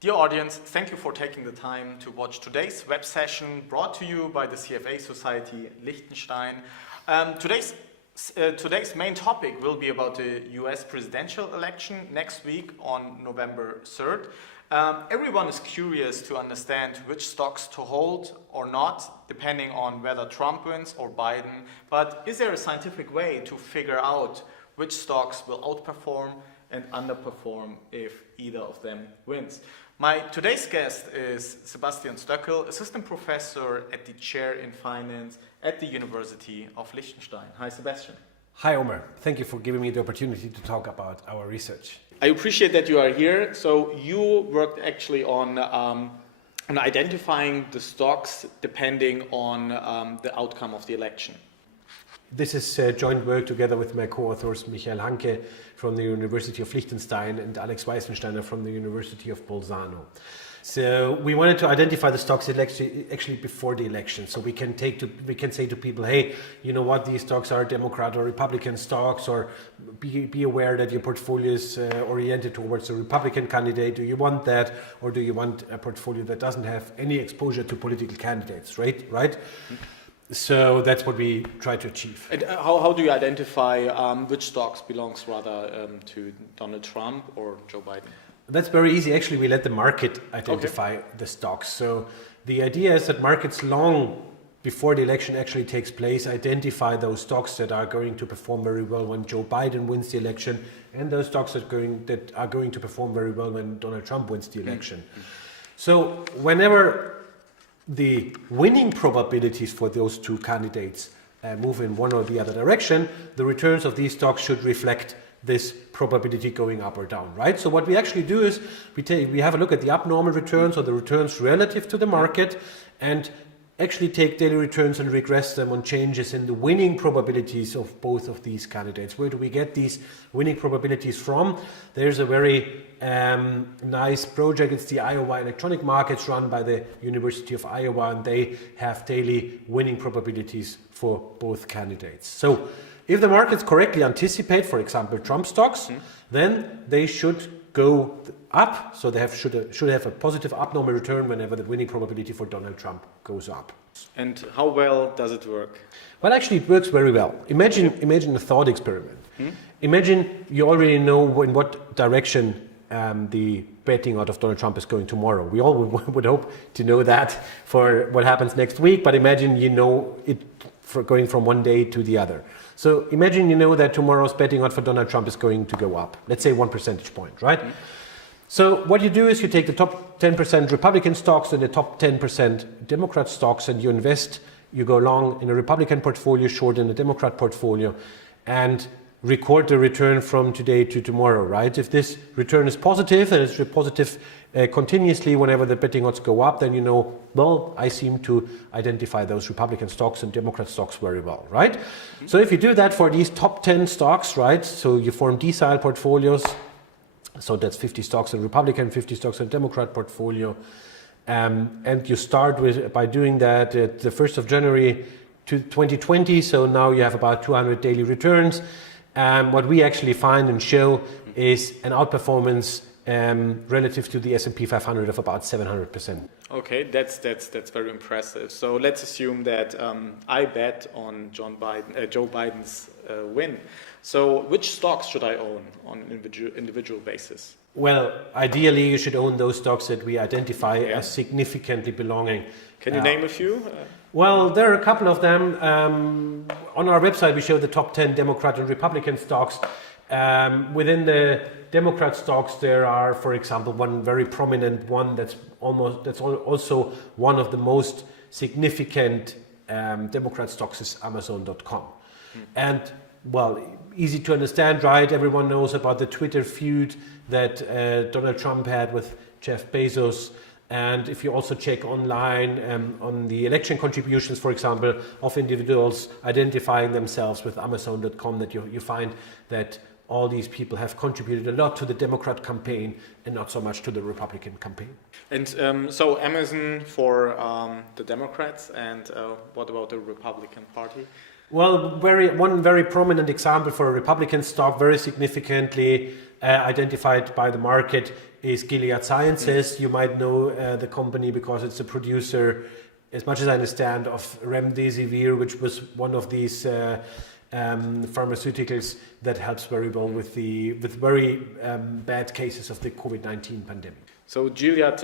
Dear audience, thank you for taking the time to watch today's web session brought to you by the CFA Society Liechtenstein. Today's main topic will be about the US presidential election next week on November 3rd. Everyone is curious to understand which stocks to hold or not, depending on whether Trump wins or Biden. But is there a scientific way to figure out which stocks will outperform and underperform if either of them wins? My today's guest is Sebastian Stöckl, assistant professor at the chair in finance at the University of Liechtenstein. Hi, Sebastian. Hi, Ömer. Thank you for giving me the opportunity to talk about our research. I appreciate that you are here. So you worked actually on identifying the stocks depending on the outcome of the election. This is joint work together with my co-authors Michael Hanke from the University of Liechtenstein and Alex Weissensteiner from the University of Bozen. So we wanted to identify the stocks actually before the election, so we can say to people, hey, you know what, these stocks are Democrat or Republican stocks, or be aware that your portfolio is oriented towards a Republican candidate. Do you want that, or do you want a portfolio that doesn't have any exposure to political candidates, right? Mm-hmm. So that's what we try to achieve. And how do you identify which stocks belongs rather to Donald Trump or Joe Biden? That's very easy. Actually, we let the market identify the stocks. So the idea is that markets long before the election actually takes place identify those stocks that are going to perform very well when Joe Biden wins the election, and those stocks that are going to perform very well when Donald Trump wins the election. Mm-hmm. So whenever the winning probabilities for those two candidates move in one or the other direction, the returns of these stocks should reflect this probability going up or down, right? So what we actually do is we have a look at the abnormal returns or the returns relative to the market, and actually take daily returns and regress them on changes in the winning probabilities of both of these candidates. Where do we get these winning probabilities from? There's a very nice project. It's the Iowa Electronic Markets run by the University of Iowa, and they have daily winning probabilities for both candidates. So if the markets correctly anticipate, for example, Trump stocks, then they should go up. So they should have a positive abnormal return whenever the winning probability for Donald Trump goes up. And how well does it work? Well, actually, it works very well. Imagine a thought experiment. Imagine you already know in what direction the betting out of Donald Trump is going tomorrow. We all would hope to know that for what happens next week, but imagine you know it for going from one day to the other. So imagine you know that tomorrow's betting out for Donald Trump is going to go up, let's say 1 percentage point, right? Mm-hmm. So what you do is you take the top 10% Republican stocks and the top 10% Democrat stocks, and you go long in a Republican portfolio, short in a Democrat portfolio, and record the return from today to tomorrow, right? If this return is positive, and it's positive continuously whenever the betting odds go up, then you know, well, I seem to identify those Republican stocks and Democrat stocks very well, right? Mm-hmm. So if you do that for these top 10 stocks, right, so you form decile portfolios, so that's 50 stocks in Republican, 50 stocks in Democrat portfolio, and you start by doing that at the 1st of January to 2020, so now you have about 200 daily returns. What we actually find and show is an outperformance relative to the S&P 500 of about 700%. Okay, that's very impressive. So let's assume that I bet on Joe Biden's win. So which stocks should I own on an individual basis? Well, ideally you should own those stocks that we identify as significantly belonging. Can you name a few? Well, there are a couple of them. On our website we show the top 10 Democrat and Republican stocks. Within the Democrat stocks there are, for example, one very prominent one that's also one of the most significant Democrat stocks is Amazon.com. And well, easy to understand, right? Everyone knows about the Twitter feud that Donald Trump had with Jeff Bezos. And if you also check online on the election contributions, for example, of individuals identifying themselves with Amazon.com, that you find that all these people have contributed a lot to the Democrat campaign and not so much to the Republican campaign. And so Amazon for the Democrats, and what about the Republican Party? Well, one very prominent example for a Republican stock, very significantly identified by the market is Gilead Sciences. You might know the company because it's a producer, as much as I understand, of remdesivir, which was one of these pharmaceuticals that helps very well with very bad cases of the COVID-19 pandemic. So Gilead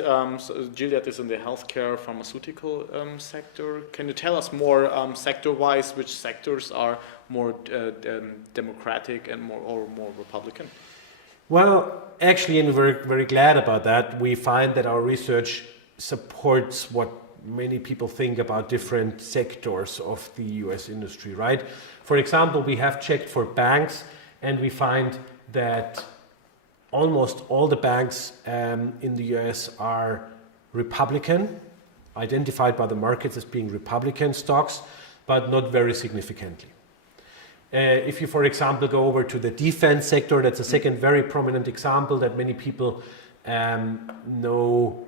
is in the healthcare pharmaceutical sector. Can you tell us more sector-wise which sectors are more democratic and more Republican? Well, actually, and we're very glad about that. We find that our research supports what many people think about different sectors of the US industry, right? For example, we have checked for banks, and we find that almost all the banks in the US are Republican, identified by the markets as being Republican stocks, but not very significantly. If you, for example, go over to the defense sector, that's a second very prominent example that many people know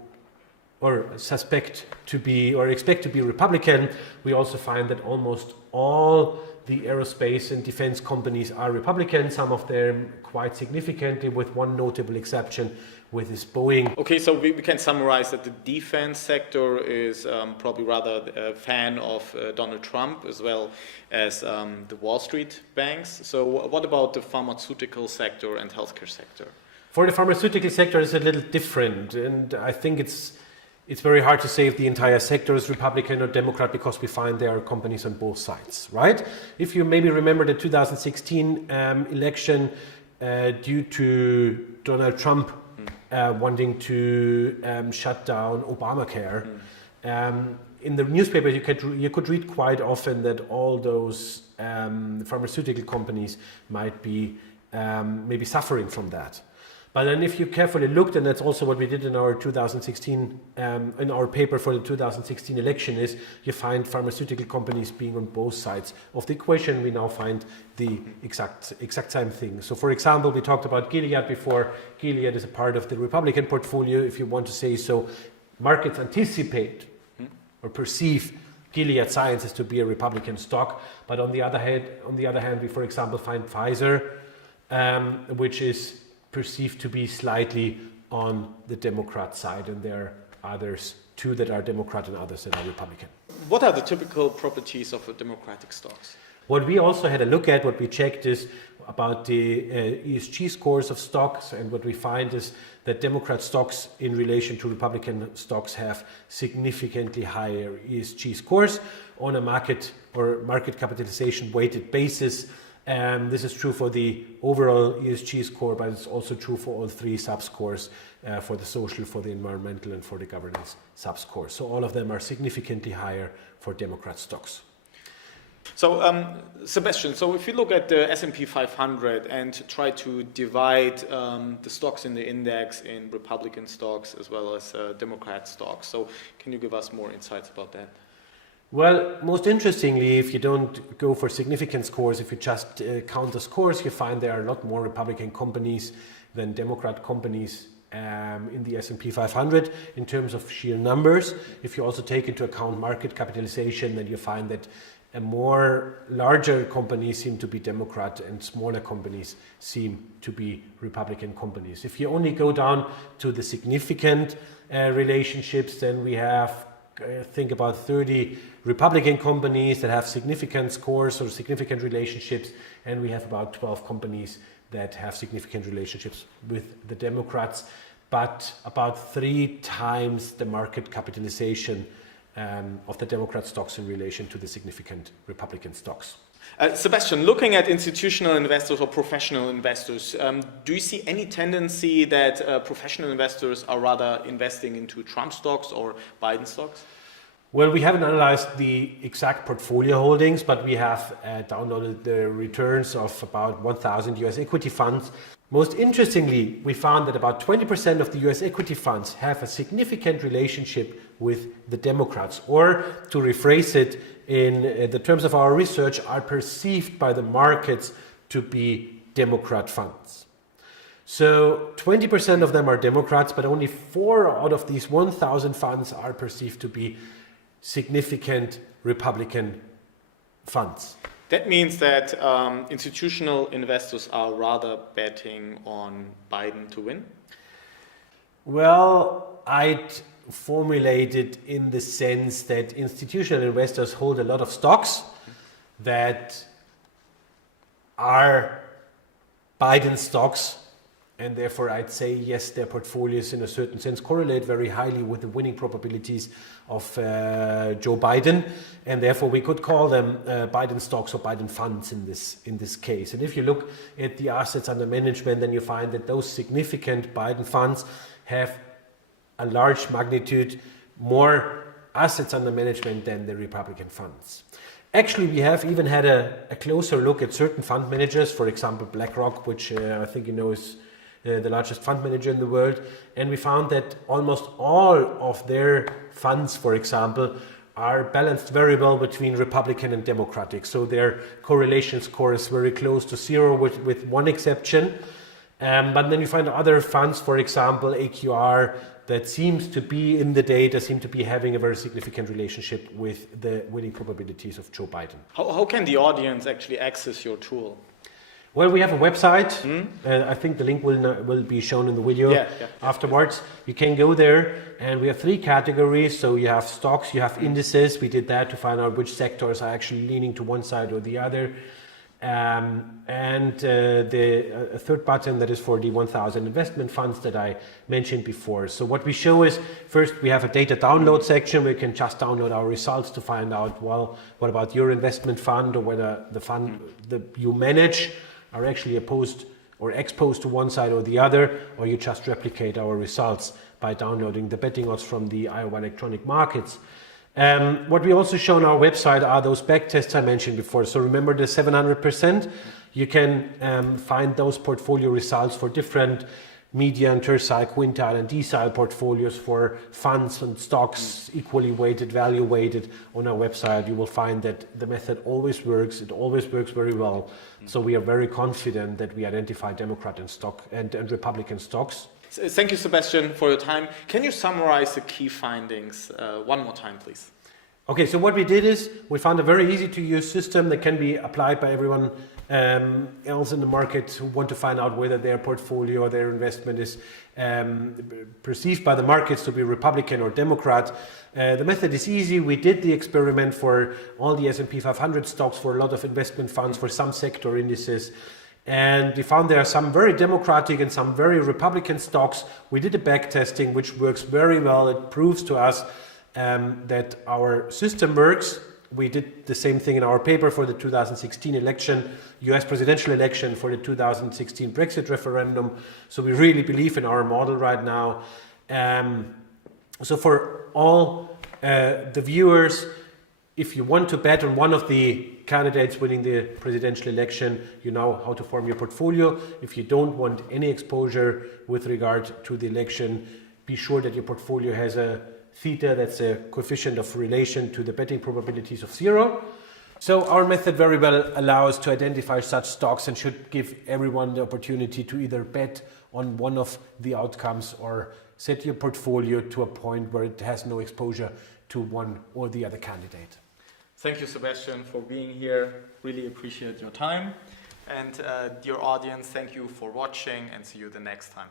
or suspect to be or expect to be Republican. We also find that almost all the aerospace and defense companies are Republican, some of them quite significantly, with one notable exception, with this Boeing. Okay, so we can summarize that the defense sector is probably rather a fan of Donald Trump as well as the Wall Street banks. So what about the pharmaceutical sector and healthcare sector? For the pharmaceutical sector, it's a little different, and I think it's very hard to say if the entire sector is Republican or Democrat, because we find there are companies on both sides, right? If you maybe remember the 2016 election, due to Donald Trump wanting to shut down Obamacare, in the newspaper you could read quite often that all those pharmaceutical companies might be maybe suffering from that. But then if you carefully looked, and that's also what we did in our 2016, in our paper for the 2016 election, is you find pharmaceutical companies being on both sides of the equation. We now find the exact same thing. So for example, we talked about Gilead before. Gilead is a part of the Republican portfolio, if you want to say so. Markets anticipate or perceive Gilead Sciences to be a Republican stock. But on the other hand, we, for example, find Pfizer, which is perceived to be slightly on the Democrat side, and there are others, two that are Democrat and others that are Republican. What are the typical properties of democratic stocks? What we also had a look at, what we checked, is about the ESG scores of stocks, and what we find is that Democrat stocks in relation to Republican stocks have significantly higher ESG scores on a market or market capitalization weighted basis. This is true for the overall ESG score, but it's also true for all three subscores, for the social, for the environmental, and for the governance subscores. So all of them are significantly higher for Democrat stocks. So, Sebastian, so if you look at the S&P 500 and try to divide the stocks in the index in Republican stocks as well as Democrat stocks, so can you give us more insights about that? Well, most interestingly, if you don't go for significant scores, if you just count the scores, you find there are a lot more Republican companies than Democrat companies in the S&P 500 in terms of sheer numbers. If you also take into account market capitalization, then you find that more larger companies seem to be Democrat and smaller companies seem to be Republican companies. If you only go down to the significant relationships, then we have think about 30 Republican companies that have significant scores or significant relationships, and we have about 12 companies that have significant relationships with the Democrats, but about 3 times the market capitalization of the Democrat stocks in relation to the significant Republican stocks. Sebastian, looking at institutional investors or professional investors, do you see any tendency that professional investors are rather investing into Trump stocks or Biden stocks? Well, we haven't analyzed the exact portfolio holdings, but we have downloaded the returns of about 1,000 US equity funds. Most interestingly, we found that about 20% of the US equity funds have a significant relationship with the Democrats, or to rephrase it in the terms of our research, are perceived by the markets to be Democrat funds. So 20% of them are Democrats, but only 4 out of these 1,000 funds are perceived to be significant Republican funds. That means that institutional investors are rather betting on Biden to win? Well, I'd formulate it in the sense that institutional investors hold a lot of stocks that are Biden stocks, and therefore I'd say yes, their portfolios in a certain sense correlate very highly with the winning probabilities of Joe Biden, and therefore we could call them Biden stocks or Biden funds in this case. And if you look at the assets under management, then you find that those significant Biden funds have a large magnitude more assets under management than the Republican funds. Actually, we have even had a closer look at certain fund managers, for example, BlackRock, which I think you know is the largest fund manager in the world. And we found that almost all of their funds, for example, are balanced very well between Republican and Democratic. So their correlation score is very close to zero with one exception. But then you find other funds, for example, AQR, that seems to be in the data, seem to be having a very significant relationship with the winning probabilities of Joe Biden. How can the audience actually access your tool? Well, we have a website. I think the link will be shown in the video afterwards. You can go there, and we have 3 categories. So you have stocks, you have indices. We did that to find out which sectors are actually leaning to one side or the other. A third button that is for the 1,000 investment funds that I mentioned before. So what we show is, first we have a data download section where you can just download our results to find out, well, what about your investment fund, or whether the fund that you manage are actually opposed or exposed to one side or the other, or you just replicate our results by downloading the betting odds from the Iowa electronic markets. What we also show on our website are those back tests I mentioned before. So remember the 700%? You can find those portfolio results for different median, tercile, quintile and decile portfolios for funds and stocks, equally weighted, value weighted. On our website, you will find that the method always works. It always works very well. So we are very confident that we identify Democrat and Republican stocks. Thank you, Sebastian, for your time. Can you summarize the key findings one more time, please? Okay, so what we did is we found a very easy to use system that can be applied by everyone else in the market who want to find out whether their portfolio or their investment is perceived by the markets to be Republican or Democrat. The method is easy. We did the experiment for all the S&P 500 stocks, for a lot of investment funds, for some sector indices. And we found there are some very Democratic and some very Republican stocks. We did a back testing, which works very well. It proves to us that our system works. We did the same thing in our paper for the 2016 election, US presidential election, for the 2016 Brexit referendum. So we really believe in our model right now. So for all the viewers, if you want to bet on one of the candidates winning the presidential election, you know how to form your portfolio. If you don't want any exposure with regard to the election, be sure that your portfolio has a theta, that's a coefficient of relation to the betting probabilities of 0. So our method very well allows to identify such stocks and should give everyone the opportunity to either bet on one of the outcomes or set your portfolio to a point where it has no exposure to one or the other candidate. Thank you, Sebastian, for being here. Really appreciate your time. And dear audience, thank you for watching, and see you the next time.